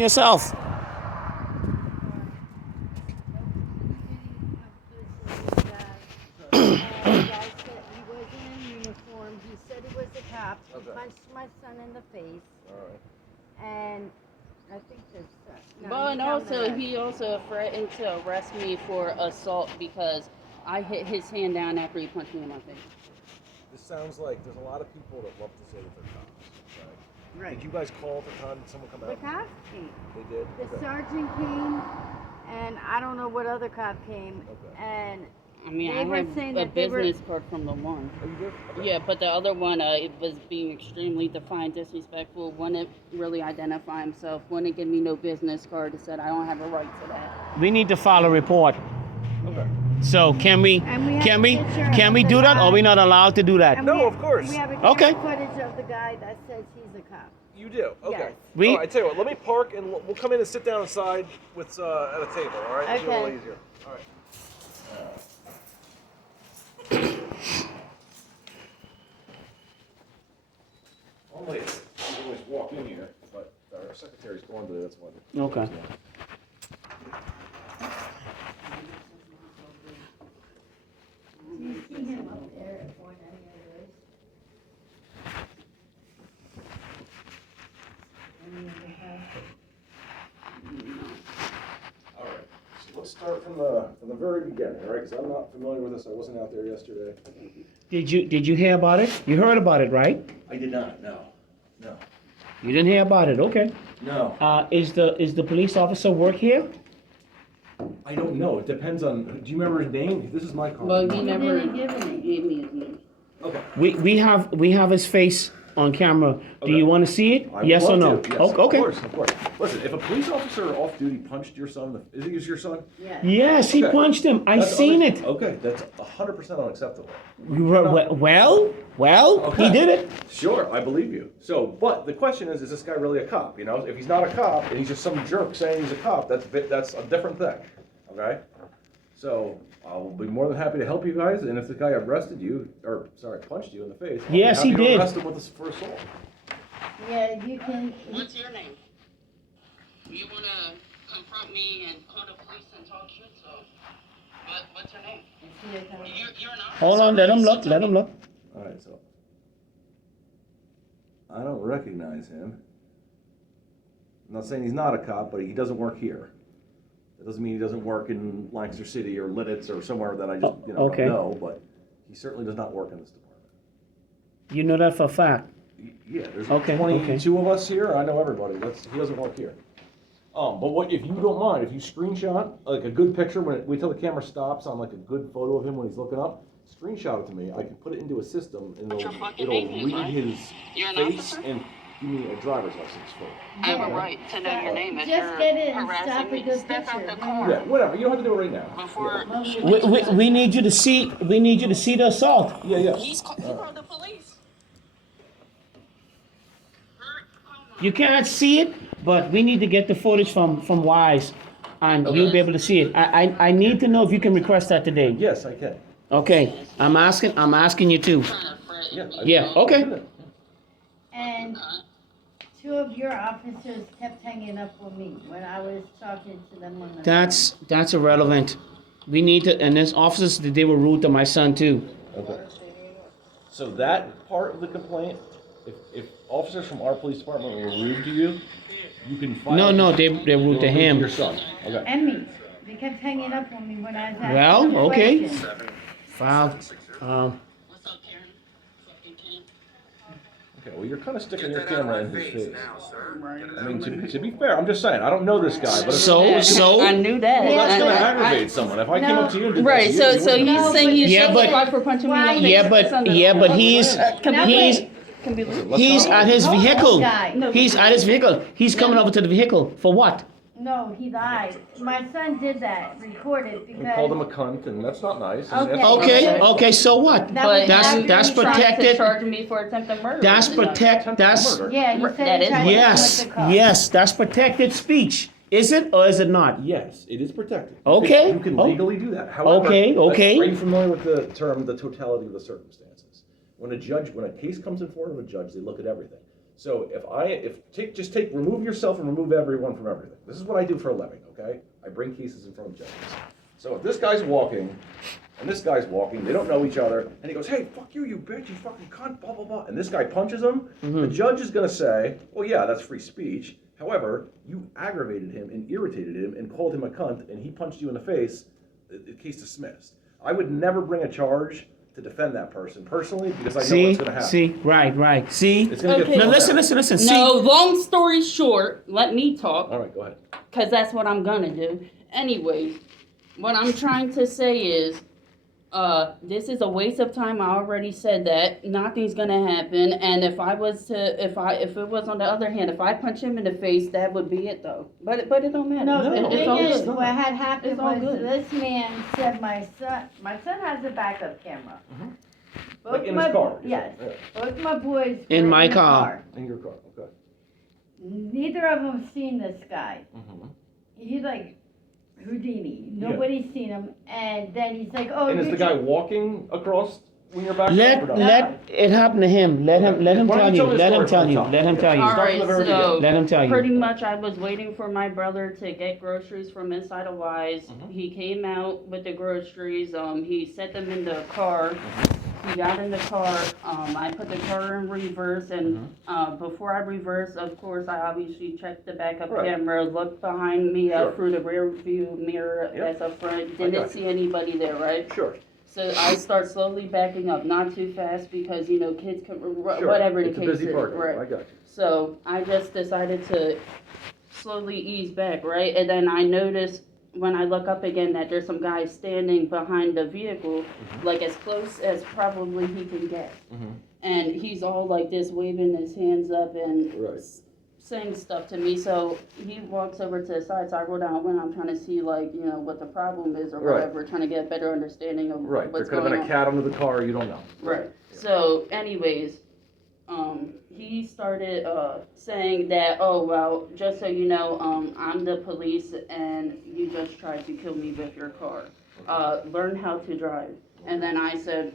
Yourself. Guy said he wasn't in uniform. He said he was a cop. He punched my son in the face. And I think that's. Well, and also he also threatened to arrest me for assault because I hit his hand down after he punched me in my face. This sounds like there's a lot of people that love to say that they're cops. Right? Right. Did you guys call at the time? Did someone come The out? cops came. They did? The Okay. sergeant came, and I don't know what other cop came. Okay. And I mean, They I were have saying a that they were- business card from the one. Oh, you did? Okay. Yeah, but the other one, it was being extremely defiant, disrespectful, wouldn't really identify himself, wouldn't give me no business card, said I don't have a right to that. We need to file a report. Okay. So can we And we have can we a picture can of we the do that, or guy. are we not allowed to do that? and No, we have- of course. We have a Okay. footage of the guy that says he's a cop. You do? Okay. Yes. We- All right, I tell you what, let me park and we'll come in and sit down inside with at a table, all right? It'll be a little Okay. easier. All right. Only you always walk in here, but our secretary's gone today, that's why. Okay. Do you see him up there at one any of those? Any of the cops? All right, so let's start from the very beginning, all right? Because I'm not familiar with this, I wasn't out there yesterday. Did you hear about it? You heard about it, right? I did not, no. You didn't hear about it. Okay. No. Is the police officer work here? I don't know, it depends on, do you remember his name? This is my car. Well, he never didn't give it. gave me his name. Okay. We have his face on camera. Do you Okay. want to see it? I would Yes or love no? to, yes, Oh, okay. Of course. Listen, if a police officer off duty punched your son, is he your son? Yes. Yes, he Okay. punched him. I That's seen un- it. Okay, that's 100% unacceptable. Well, he Okay. did it. Sure, I believe you. So, but the question is this guy really a cop? You know, if he's not a cop and he's just some jerk saying he's a cop, that's a different thing. Okay? So, I'll be more than happy to help you guys. And if the guy arrested you, punched you in the face, I'll be Yes, he happy to did. arrest him with for assault. Yeah, you can. What's your name? You want to confront me and call the police and talk shit, so what's your name? You're an officer. Hold on. Let him look. Let him look. All right, so I don't recognize him. I'm not saying he's not a cop, but he doesn't work here. That doesn't mean he doesn't work in Lancaster City or Lidditz or somewhere that I just Okay. don't know. But he certainly does not work in this department. You know that for a fact. Yeah, there's Okay, 22 of us here. I know everybody. He doesn't work here. But what if you don't mind? If you screenshot like a good picture wait till the camera stops on like a good photo of him when he's looking up. Screenshot it to me. I can put it into a system and it'll read his You're an face officer? and give me a driver's license for it. I have a right to know your name if Just you're get it and harassing stop a me. good Step out the picture. car Yeah, whatever. You don't have to do it right now. before We need you to see. We need you to see the assault. Yeah, yeah. he called the police. You cannot see it, but we need to get the footage from Wise, and you'll be able to see it. I need to know if you can request that today. Yes, I can. Okay. I'm asking you too. Yeah. Yeah. Okay. And two of your officers kept hanging up on me when I was talking to them on the That's irrelevant. We need to. And there's officers that they were rude to my son too. Okay. So that part of the complaint, if officers from our police department were rude to you, you can file. No, they're rude to him. Your son. Okay. and me. They kept hanging up on me when I was asking Well, them okay. questions. File. What's up, Karen? Fucking Karen. Okay. Well, you're kind of sticking your camera in his face. I mean, to be fair, I'm just saying. I don't know this guy, but I knew that. well, that's Yeah, gonna I- aggravate someone. If I came up to you and did Right, that to so you you wouldn't- saying you Yeah, should but- apply for punching me in the face? Yeah, but he's Can be he's at his Hold on, vehicle. guy. He's at his vehicle. He's coming over to the vehicle for what? No, he lied. My son did that, recorded, We called him because a cunt, and that's not nice. Okay. Okay. So what? That was That's after that's he trying to protected. charge me for attempted murder. That's which is not- protect. That's Murder. yeah, he That said he is tried what- to yes, with the car. yes. That's protected speech. Is it or is it not? Yes, it is protected. Okay. You can Oh. legally do that. However, Okay. Are you familiar with the term, the totality of the circumstances? When a case comes in front of a judge, they look at everything. So just remove yourself and remove everyone from everything. This is what I do for a living, okay? I bring cases in front of judges. So if this guy's walking, and this guy's walking, they don't know each other, and he goes, hey, fuck you, you bitch, you fucking cunt, blah, blah, blah, and this guy punches him, the judge is gonna say, well, yeah, that's free speech. However, you aggravated him and irritated him and called him a cunt, and he punched you in the face, the case dismissed. I would never bring a charge to defend that person personally because I know what's gonna happen. Right. See? It's gonna Okay. get Now thrown out. listen. No, long story short, let me talk. All right, go ahead. Because that's what I'm gonna do. Anyways, what I'm trying to say is, this is a waste of time. I already said that. Nothing's gonna happen. And if it was on the other hand, if I punch him in the face, that would be it though. But it don't matter. No, the It's all thing is, good. what had happened It's all was good. this man said my son has a backup camera. Both Like in my- his car. Yes. Yeah. Both my boys In were my the car. In your car, okay. Neither of them seen this guy. He's like Houdini. Nobody's seen him. And then he's like, oh, And is the guy walking across when you're back Let it happen to him. Let him Why don't tell you you. tell Let the him story tell you. from the Let him top? tell you. All Start right, from the very so Let him tell you. pretty much I was waiting for my brother to get groceries from inside of Wise. He came out with the groceries. He set them in the car. He got in the car. I put the car in reverse, and before I reversed, of course, I obviously checked the backup Right. camera, looked behind me Sure. through the rear view mirror that's up front. got Didn't see anybody there, right? Sure. So I start slowly backing up, not too fast because kids can Sure. whatever the It's a case busy is, parking lot, right? I got you. So I just decided to slowly ease back, right? And then I noticed when I look up again that there's some guy standing behind the vehicle, like as close as probably he can get. And he's all like this, waving his hands up and Right. saying stuff to me. So he walks over to the side, so I go down when I'm trying to see what the problem is or Right. whatever, trying to get a better understanding of Right, there what's could have going been on. a cat under the car, you don't know. Right. So, anyways, he started saying that, oh well, just so you know, I'm the police and you just tried to kill me with your car. Learn how to drive. And then I said,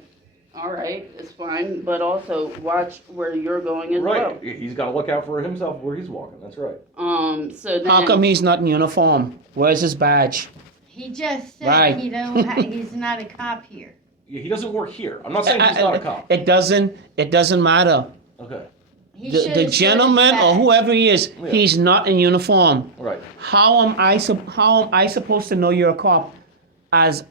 all right, it's fine, but also watch where you're going as well. Right, he's gotta look out for himself where he's walking, that's right. So then. How come he's not in uniform? Where's his badge? He just said Right. he's not a cop here. Yeah, he doesn't work here. I'm not saying he's not a cop. It doesn't matter. Okay, He The should've gentleman said or that. whoever he is, Yeah. he's not in uniform. right. How am I supposed to know you're a cop? As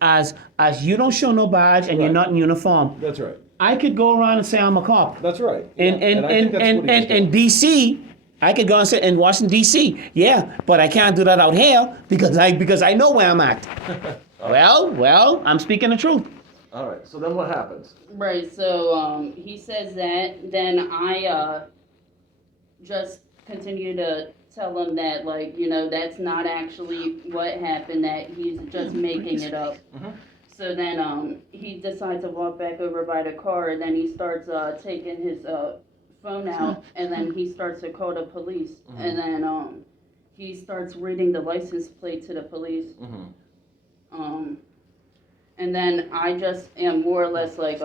you don't show no badge and you're Right. not in uniform. That's right. I could go around and say I'm a cop. That's right. In Yeah, and I think that's what he was doing. DC, I could go and say in Washington DC, yeah, but I can't do that out here because I know where I'm at. Well, I'm speaking the truth. All right, so then what happens? Right, so he says that, then I just continue to tell him that, that's not actually what happened, that he's just making it up. So then he decides to walk back over by the car, and then he starts taking his phone out, and then he starts to call the police, and then he starts reading the license plate to the police. And then I just am more or less like,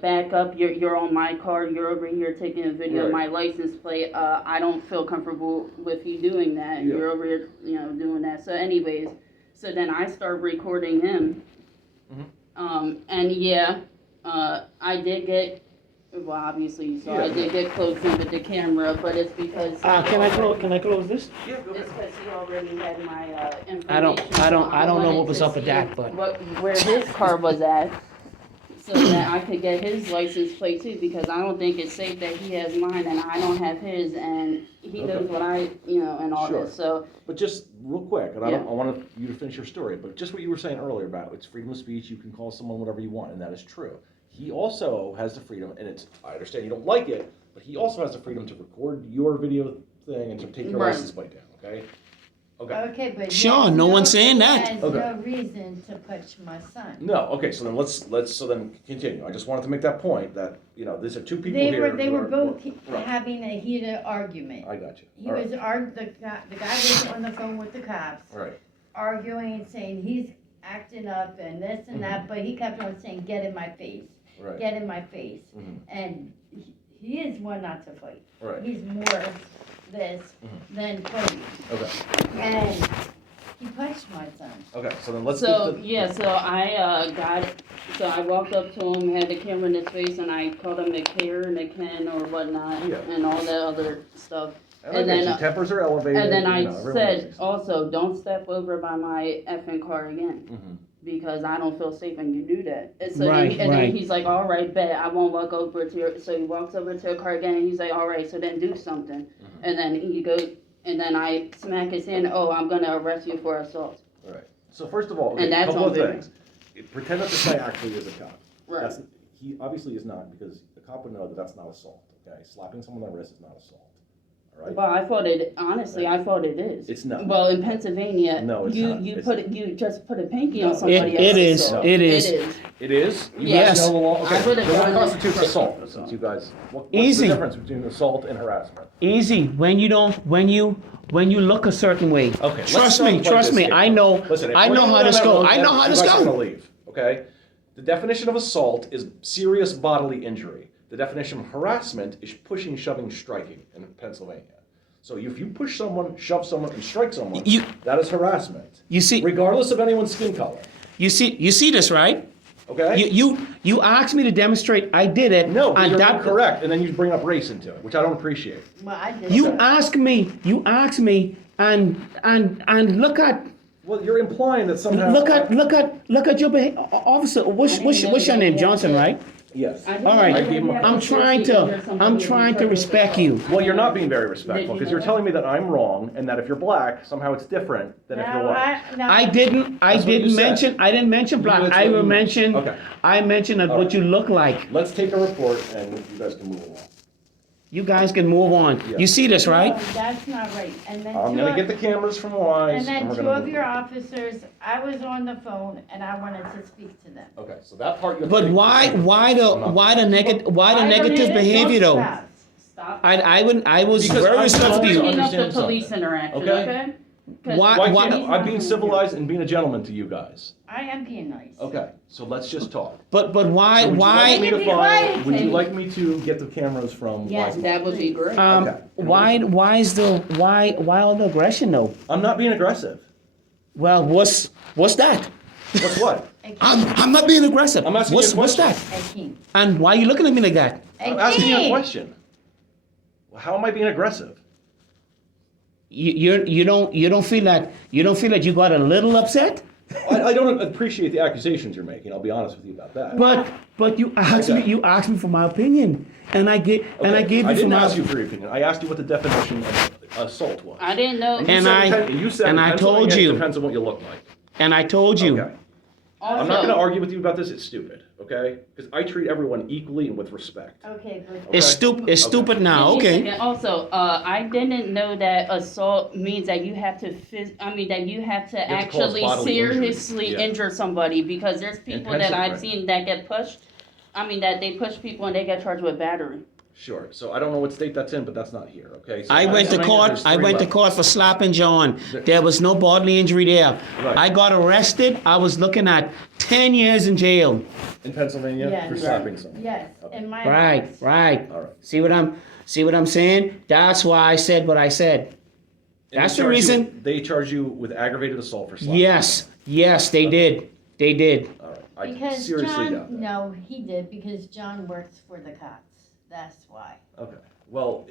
back up, you're on my car, you're over here taking a video of my license plate, I don't feel comfortable with you doing that, Yeah. you're over here, doing that. So anyways, so then I start recording him. And yeah, I did get, well, obviously you saw, I did get close in with the camera, but it's because. Can I close this? Yeah, go It's because he already had my information. I don't know wanted what was to up with see that, but- where his car was at, so that I could get his license plate too, because I don't think it's safe that he has mine and I don't have his, and he knows what I, and all Sure. this, so. But just real quick, and I Yeah. want you to finish your story, but just what you were saying earlier about it's freedom of speech, you can call someone whatever you want, and that is true. He also has the freedom, and I understand you don't like it, but he also has the freedom to record your video thing and to take your Right. license plate down, okay? Okay, but Sure, he no has one's saying that. He has Okay. no reason to punch my son. No, okay, so then let's continue. I just wanted to make that point that, these are two people They here. were who are- both right. having a heated argument. I got you. He All right. was the guy was on the phone with the cops, Right. arguing, saying he's acting up and this and that, but he kept on saying, "Get in my face, Right. get in my face," Mhm. and he is one not to fight. Right. He's more this than fighting. Okay. And he punched my son. Okay. So then let's. So, get the- yeah, so I walked up to him, had the camera in his face, and I called him a Karen and a Ken or whatnot, Yeah. and all that other stuff. And, and then then, tempers are elevated. And then you I know, everyone said, knows. also, don't step over by my effing car again, Mhm. because I don't feel safe and you do that. And so Right, then right. he's like, all right, bet, I won't walk over to your, so he walks over to your car again, and he's like, all right, so then do something. And then he goes, and then I smack his hand, oh, I'm gonna arrest you for assault. All right. So first of all, okay, And a that's couple on of video. things. Pretend that this guy actually is a cop. Right. That's, he obviously is not, because the cop would know that that's not assault. Okay, slapping someone on the wrist is not assault. All right. Well, I thought it is. It's not. Well, in Pennsylvania, No, it's you not. you It's- put it, you just put a pinky No. on somebody It else's is. assault. It is. It is. You Yes. guys know the law? Okay. I would've Then what done it. constitutes assault? Since you guys, what's Easy. the difference between assault and harassment? Easy. When you look a certain way. Okay. let's Trust not me. play Trust this me. game. I know. Listen, if I we're know gonna how go this down that go. road, I know then how you this guys are go. gonna leave. Okay. The definition of assault is serious bodily injury. The definition of harassment is pushing, shoving, striking in Pennsylvania. So if you push someone, shove someone, and strike someone, You- that is harassment, You see. regardless of anyone's skin color. You see this, right? Okay. You asked me to demonstrate. I did it. No, but and you're that- incorrect, and then you bring up race into it, which I don't appreciate. Well, I did. You Okay. asked me. You asked me, and look at Well, you're implying that somehow. look at your behavior, officer. What's your name, Johnson, right? Yes. All right. I gave him a- I'm trying to respect you. Well, you're not being very respectful Did you because know you're that? telling me that I'm wrong and that if you're black, somehow it's different than if you're white. I didn't That's what you said. mention. I didn't mention black. That's I what you mentioned. Okay. I mentioned All what right. you look like. Let's take a report and you guys can move along. You guys can move on. Yeah. You see this, right? No, that's not right. And then I'm gonna get the cameras from Wise. and then we're two gonna of move your on. officers, I was on the phone and I wanted to speak to them. Okay, so that part you have to But take- why I'm not- negative minutes, behavior though? Stop. Stop. I was Because very I'm respectful to trying you. Bringing up the understand police something. interaction, Okay. okay? 'Cause Why- Why can't, I'm being civilized and being a gentleman to you guys. I am being nice. Okay, so let's just talk. But So why would you like me to Be file- quiet, Would you Katie. like me to get the cameras from Yes, Wise? That would be great. Okay. why all the aggression though? I'm not being aggressive. Well, what's that? What's what? I'm not being aggressive. I'm asking you a what's question. that? Akeem. And why are you looking at me like that? I'm asking you a question. How am I being aggressive? You don't feel that you got a little upset? I don't appreciate the accusations you're making. I'll be honest with you about that. But you asked Okay. me for my opinion, and I gave Okay, you I didn't my ask you for your opinion. I asked you what the definition of assault was. I didn't know. You And said I- you said and in I told Pennsylvania, you. It depends on what you look like. and I told you. Okay. Also, I'm not going to argue with you about this. It's stupid. Okay? Because I treat everyone equally and with respect. Okay, but It's Okay. stupid. It's Okay. stupid now. Give me a Okay. second. Also, I didn't know that assault means that you have to that you have to have to cause actually bodily injury. seriously Yeah. injure somebody, because there's people that I've Pennsylvania. seen that get pushed. That they push people and they get charged with battery. Sure. So I don't know what state that's in, but that's not here. Okay? So I went to Pennsylvania, court. there's I three went to levels. court for slapping John. There was no bodily injury there. Right. I got arrested. I was looking at 10 years in jail. In Pennsylvania Yes. for slapping someone. yes, Okay. in my Right, house. right. All right. See what I'm saying? That's why I said what I said. And That's they the charge you- reason. they charge you with aggravated assault for slapping. Yes, they did. They did. All right. I Because seriously John, doubt that. no, he did because John works for the cops. That's why. Okay. Well,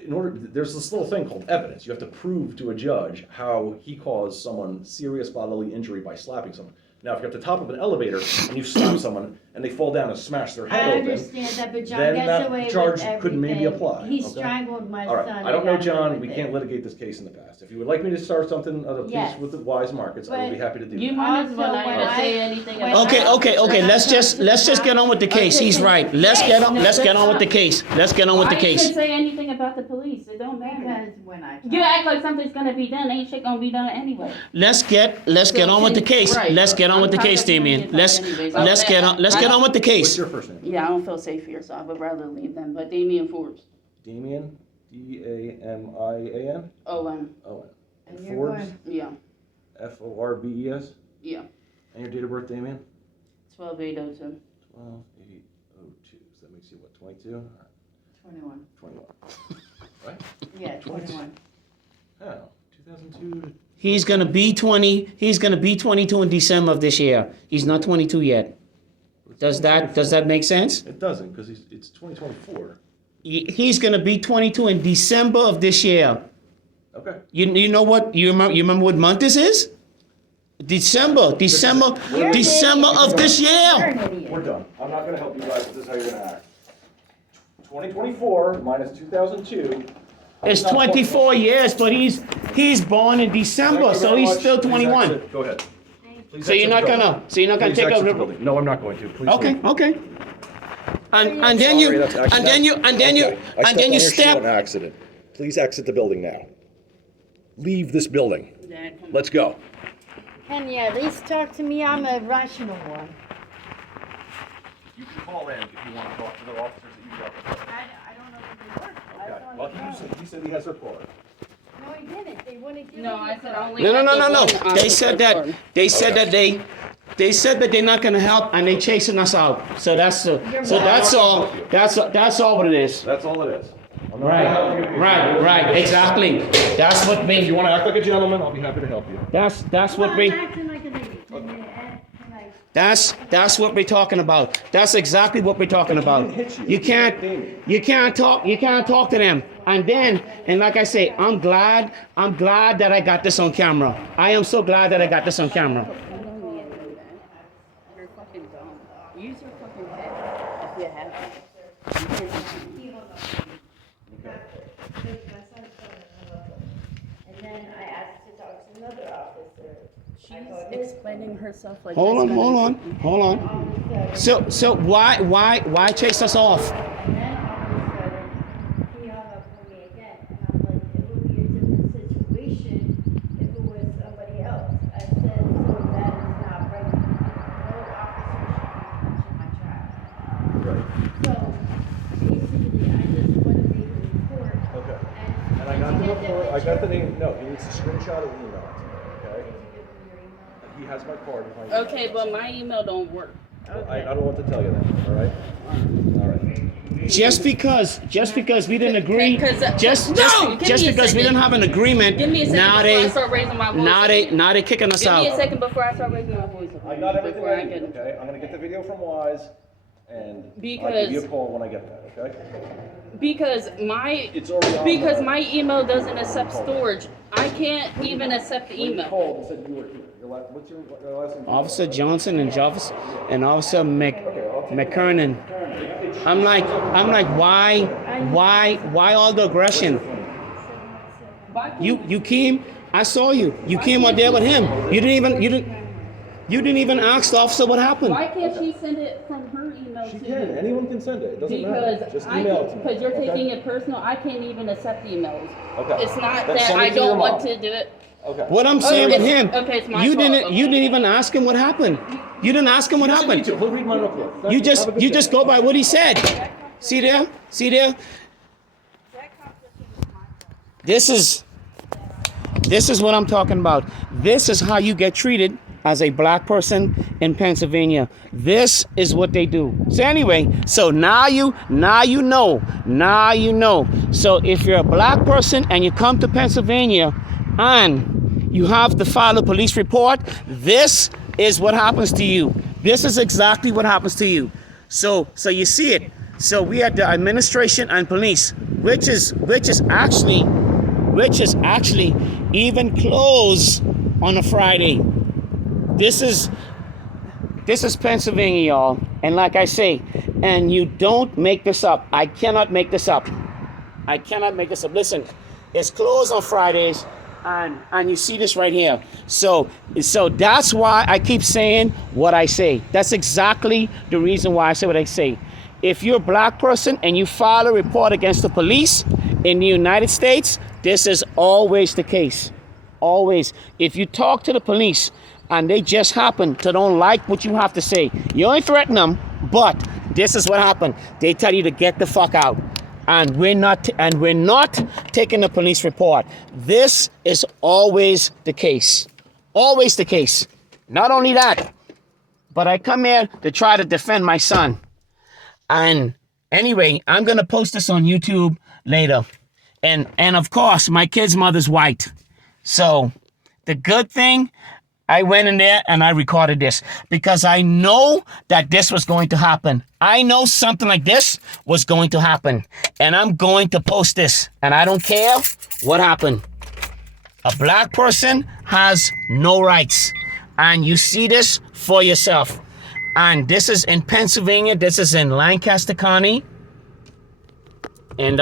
there's this little thing called evidence. You have to prove to a judge how he caused someone serious bodily injury by slapping someone. Now, if you're at the top of an elevator and you slap someone and they fall down and smash their head I open, understand that, but John then gets that away charge with everything. could maybe apply, He okay? strangled my all right. son. I don't and know, got away John. with We it. can't litigate this case in the past. If you would like me to start something of a case Yes. with the Wise Markets, I would be But happy to do You that. might as well Also, not when even I- say anything when about Okay, okay. Let's just get on with the case. Okay, He's so- right. Let's get on with the case. Let's get on with the Why you case. can say anything about the police? It don't matter. Because when I You act like something's gonna be done, ain't shit gonna be done anyway. Let's get on with the case. Right. Let's get on with the I'm case, tired of Damien. hearing you Let's talk anyways. get on with the What's case. your first name? Yeah, I don't feel safe here, so I would rather leave them. But Damian Forbes. Damien. Damian. Owen. Owen. And you're Forbes. going- Yeah. Forbes. Yeah. And your date of birth, Damien? 12/8/02. 12/8/02. So that makes you what, 22? All right. 21. 21. Right? Yeah, 21. Oh, 2002 to... He's gonna be 20. He's gonna be 22 in December of this year. He's not 22 yet. Does that make sense? It doesn't, because it's 2024. He's gonna be 22 in December of this year. Okay. You know what? You remember what month this is? December of this You're year. an idiot. We're done. I'm not gonna help you guys, this is how you're gonna act. 2024 minus 2002. It's 24 years, but he's born in December, so he's still 21. Go ahead. Please So you're not exit the gonna building. Please take exit the a. building. No, I'm not going to. Please Okay, leave. okay. And then Sorry, you that's accident. and then you step. Accident. Please exit the building now. Leave this building. Let's go. Can you at least talk to me? I'm a rational one. You can call in if you want to talk to the officers that you got. I don't know what they work. I Okay. don't Well, know. he said he has her card. No, he didn't. They wouldn't give No, me I the said card. only. No. have the one They officer said that. card. They said that they said that they're not gonna help and they chasing us out. So that's all. That's all what it is. That's all it is. I'm not gonna help you. Right. Exactly. That's what If you we. want to act like a gentleman, I'll be happy to help you. That's what I'm we. acting like a lady. Can you act like... That's what we're talking about. That's exactly what we're talking about. You can't talk to them. And like I say, I'm glad that I got this on camera. I am so glad that I got this on camera. You don't need to do that. You're fucking dumb. Use your fucking head if you have it. And then I asked to talk to another officer. She's explaining herself like Hold this. on. So why chase us off? And then all of a sudden, he hung up on me again. And I'm like, it would be a different situation if it was somebody else. I said, so that is not right. No officer should be touching my child. Right. So basically, I just want to make a report. Okay. And And I got the report. I got the name. No, he needs to screenshot and email it to me. Okay. Did you give me your email? He has my card. If I email Okay, it. but my email don't work. Well, I don't want to tell you that. All right. All right. Just because we didn't agree, Because, just give me a because we second. didn't have an agreement, Give me a second now before I they start raising my voice. now they kicking us Give me a out. second before I start raising my voice. I got everything Before I I need. get Okay. I'm gonna get the video from Wise, and I'll Because- give you a call when I get that. Okay. Because It's already on my email doesn't accept storage. I can't even accept the When you email. called and said you were here. What's your last name? Officer Johnson and Officer McKernan. I'm like, why all the aggression? You came, I saw you. You came out there with him. You didn't even ask the officer what happened. Why can't she send it from her email She to can. you? Anyone can send it. It doesn't matter. Because Just email it to me. because you're okay? taking it personal, I can't even accept emails. Okay. It's not Then that send it I to your don't want mom. to do it. Okay. What I'm saying with him, okay, it's my you fault, didn't okay. you didn't even ask him what happened. You didn't ask him what Doesn't need happened. to. He'll read my report. You Have a just good you day. just go by what he said. See there? This is what I'm talking about. This is how you get treated as a black person in Pennsylvania. This is what they do. So anyway, so now you know. So if you're a black person and you come to Pennsylvania and you have to file a police report, this is what happens to you. This is exactly what happens to you. So you see it. So we had the administration and police, which is actually even closed on a Friday. This is Pennsylvania, y'all. And like I say, and you don't make this up. I cannot make this up. Listen, it's closed on Fridays, and you see this right here. So that's why I keep saying what I say. That's exactly the reason why I say what I say. If you're a black person and you file a report against the police in the United States, this is always the case. Always. If you talk to the police and they just happen to don't like what you have to say, you ain't threaten them, but this is what happened. They tell you to get the fuck out. And we're not taking a police report. This is always the case. Always the case. Not only that, but I come here to try to defend my son. And Anyway, I'm gonna post this on YouTube later. And of course, my kid's mother's white. So the good thing, I went in there and I recorded this because I know that this was going to happen. I know something like this was going to happen. And I'm going to post this. And I don't care what happened. A black person has no rights. And you see this for yourself. And this is in Pennsylvania. This is in Lancaster County. And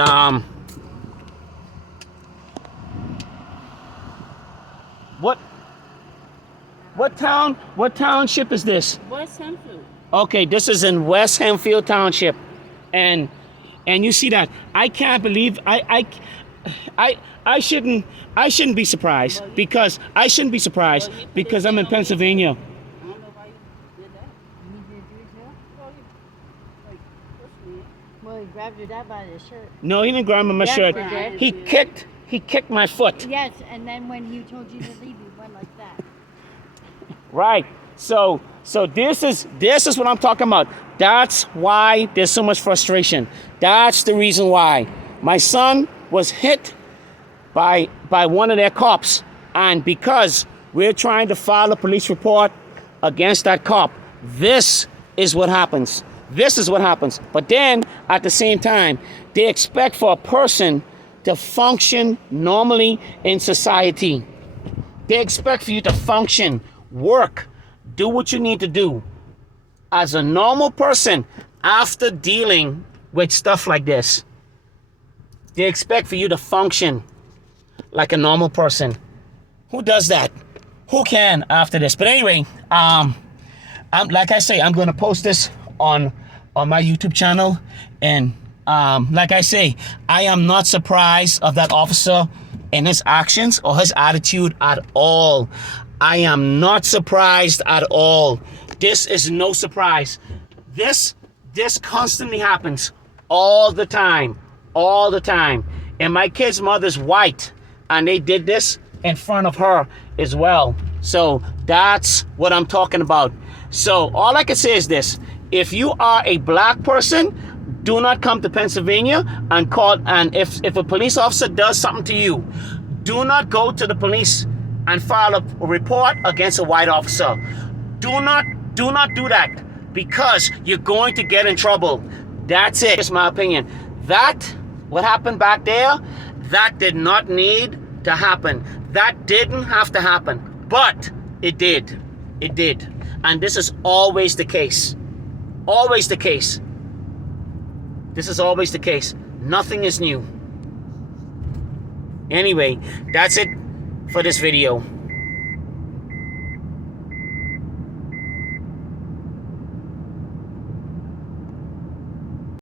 what township is this? West Hempfield. Okay, this is in West Hempfield Township. And you see that. I can't believe I shouldn't be surprised because I shouldn't be surprised because I'm in Pennsylvania. I don't know why you did that. You did do it too? Well, you, like, pushed me. Well, he grabbed your dad by the shirt. No, he didn't grab my Yes, shirt. he did. He kicked my foot. Yes, and then when he told you to leave, he went like that. Right. So this is what I'm talking about. That's why there's so much frustration. That's the reason why. My son was hit by one of their cops, and because we're trying to file a police report against that cop, this is what happens. This is what happens. But then at the same time, they expect for a person to function normally in society. They expect for you to function, work, do what you need to do as a normal person after dealing with stuff like this. They expect for you to function like a normal person. Who does that? Who can after this? But anyway, I'm like I say, I'm gonna post this on my YouTube channel, and like I say, I am not surprised of that officer and his actions or his attitude at all. I am not surprised at all. This is no surprise. This constantly happens all the time. And my kid's mother's white, and they did this in front of her as well. So that's what I'm talking about. So all I can say is this: if you are a black person, do not come to Pennsylvania and call. And if a police officer does something to you, do not go to the police and file a report against a white officer. Do not do that, because you're going to get in trouble. That's it. It's my opinion. What happened back there, that did not need to happen. That didn't have to happen, but it did. It did. And this is always the case. Always the case. This is always the case. Nothing is new. Anyway, that's it for this video.